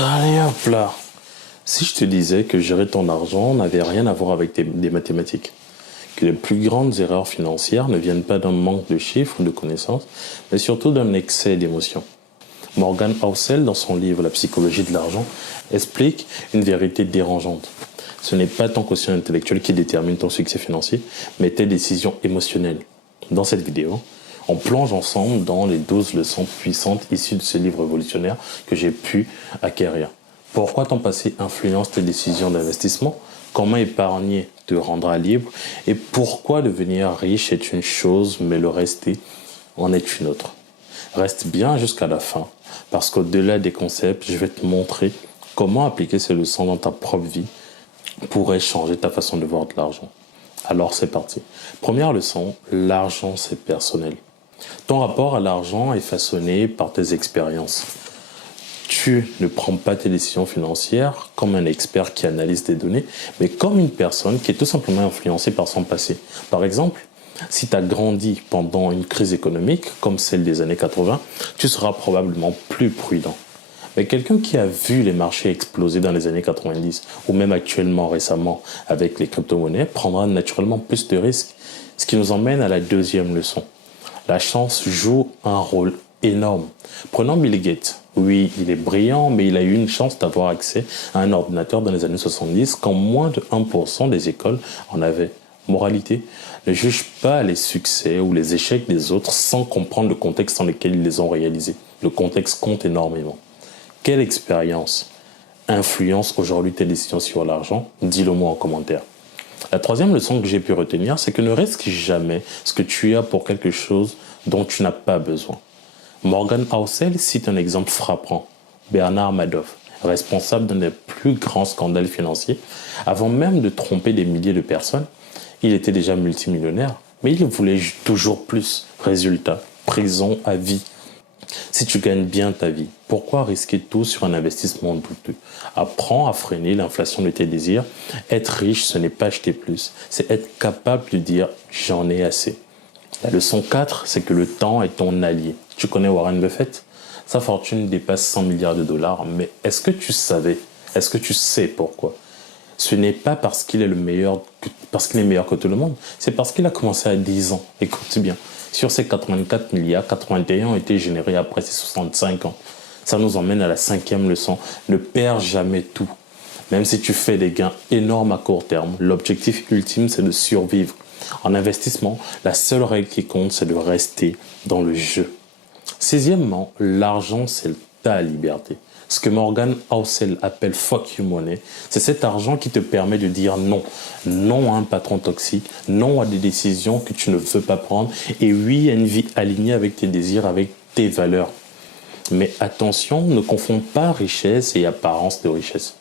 Allez hop là. Si je te disais que gérer ton argent n'avait rien à voir avec des mathématiques, que les plus grandes erreurs financières ne viennent pas d'un manque de chiffres ou de connaissances, mais surtout d'un excès d'émotions. Morgan Housel, dans son livre La psychologie de l'argent, explique une vérité dérangeante. Ce n'est pas ton quotient intellectuel qui détermine ton succès financier, mais tes décisions émotionnelles. Dans cette vidéo, on plonge ensemble dans les 12 leçons puissantes issues de ce livre révolutionnaire que j'ai pu acquérir. Pourquoi ton passé influence tes décisions d'investissement? Comment épargner te rendra libre? Et pourquoi devenir riche est une chose, mais le rester en est une autre? Reste bien jusqu'à la fin, parce qu'au-delà des concepts, je vais te montrer comment appliquer ces leçons dans ta propre vie pourrait changer ta façon de voir de l'argent. Alors c'est parti. Première leçon, l'argent c'est personnel. Ton rapport à l'argent est façonné par tes expériences. Tu ne prends pas tes décisions financières comme un expert qui analyse des données, mais comme une personne qui est tout simplement influencée par son passé. Par exemple, si tu as grandi pendant une crise économique comme celle des années 80, tu seras probablement plus prudent. Mais quelqu'un qui a vu les marchés exploser dans les années 90, ou même actuellement récemment avec les crypto-monnaies, prendra naturellement plus de risques. Ce qui nous emmène à la deuxième leçon. La chance joue un rôle énorme. Prenons Bill Gates. Oui, il est brillant, mais il a eu une chance d'avoir accès à un ordinateur dans les années 70 quand moins de 1% des écoles en avaient. Moralité, ne juge pas les succès ou les échecs des autres sans comprendre le contexte dans lequel ils les ont réalisés. Le contexte compte énormément. Quelle expérience influence aujourd'hui tes décisions sur l'argent? Dis-le moi en commentaire. La troisième leçon que j'ai pu retenir, c'est que ne risque jamais ce que tu as pour quelque chose dont tu n'as pas besoin. Morgan Housel cite un exemple frappant. Bernard Madoff, responsable d'un des plus grands scandales financiers, avant même de tromper des milliers de personnes, il était déjà multimillionnaire, mais il voulait toujours plus. Résultat, prison à vie. Si tu gagnes bien ta vie, pourquoi risquer tout sur un investissement douteux? Apprends à freiner l'inflation de tes désirs. Être riche, ce n'est pas acheter plus, c'est être capable de dire « j'en ai assez ». La leçon 4, c'est que le temps est ton allié. Tu connais Warren Buffett? Sa fortune dépasse 100 milliards de dollars, mais est-ce que tu sais pourquoi? Ce n'est pas parce qu'il est meilleur que tout le monde, c'est parce qu'il a commencé à 10 ans. Écoute bien, sur ces 84 milliards, 81 ont été générés après ses 65 ans. Ça nous emmène à la cinquième leçon. Ne perds jamais tout. Même si tu fais des gains énormes à court terme, l'objectif ultime, c'est de survivre. En investissement, la seule règle qui compte, c'est de rester dans le jeu. Sixièmement, l'argent, c'est ta liberté. Ce que Morgan Housel appelle « fuck you money », c'est cet argent qui te permet de dire non. Non à un patron toxique, non à des décisions que tu ne veux pas prendre, et oui à une vie alignée avec tes désirs, avec tes valeurs. Mais attention, ne confonds pas richesse et apparence de richesse.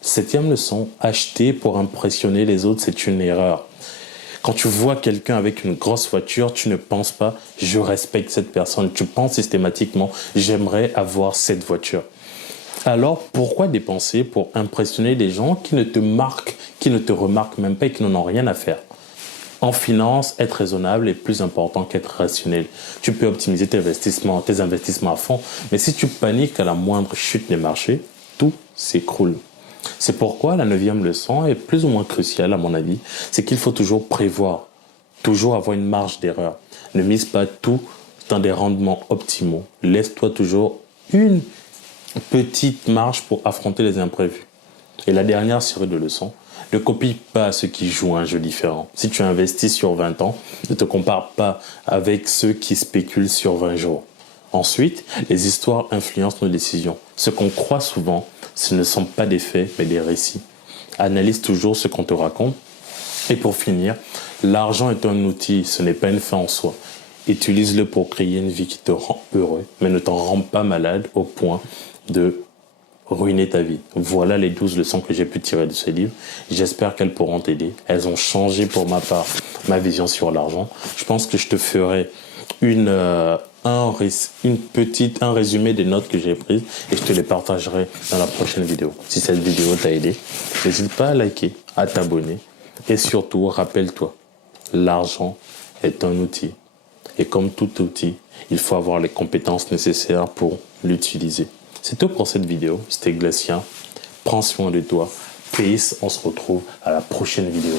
Septième leçon, acheter pour impressionner les autres, c'est une erreur. Quand tu vois quelqu'un avec une grosse voiture, tu ne penses pas « je respecte cette personne ». Tu penses systématiquement « j'aimerais avoir cette voiture ». Alors, pourquoi dépenser pour impressionner des gens qui ne te remarquent même pas et qui n'en ont rien à faire? En finance, être raisonnable est plus important qu'être rationnel. Tu peux optimiser tes investissements à fond, mais si tu paniques à la moindre chute des marchés, tout s'écroule. C'est pourquoi la 9e leçon est plus ou moins cruciale à mon avis, c'est qu'il faut toujours prévoir, toujours avoir une marge d'erreur. Ne mise pas tout dans des rendements optimaux. Laisse-toi toujours une petite marge pour affronter les imprévus. Et la dernière série de leçons, ne copie pas ceux qui jouent un jeu différent. Si tu investis sur 20 ans, ne te compare pas avec ceux qui spéculent sur 20 jours. Ensuite, les histoires influencent nos décisions. Ce qu'on croit souvent, ce ne sont pas des faits, mais des récits. Analyse toujours ce qu'on te raconte. Et pour finir, l'argent est un outil, ce n'est pas une fin en soi. Utilise-le pour créer une vie qui te rend heureux, mais ne t'en rend pas malade au point de ruiner ta vie. Voilà les 12 leçons que j'ai pu tirer de ce livre. J'espère qu'elles pourront t'aider. Elles ont changé pour ma part ma vision sur l'argent. Je pense que je te ferai un résumé des notes que j'ai prises et je te les partagerai dans la prochaine vidéo. Si cette vidéo t'a aidé, n'hésite pas à liker, à t'abonner et surtout, rappelle-toi, l'argent est un outil. Et comme tout outil, il faut avoir les compétences nécessaires pour l'utiliser. C'est tout pour cette vidéo. C'était Glatien. Prends soin de toi. Peace. On se retrouve à la prochaine vidéo.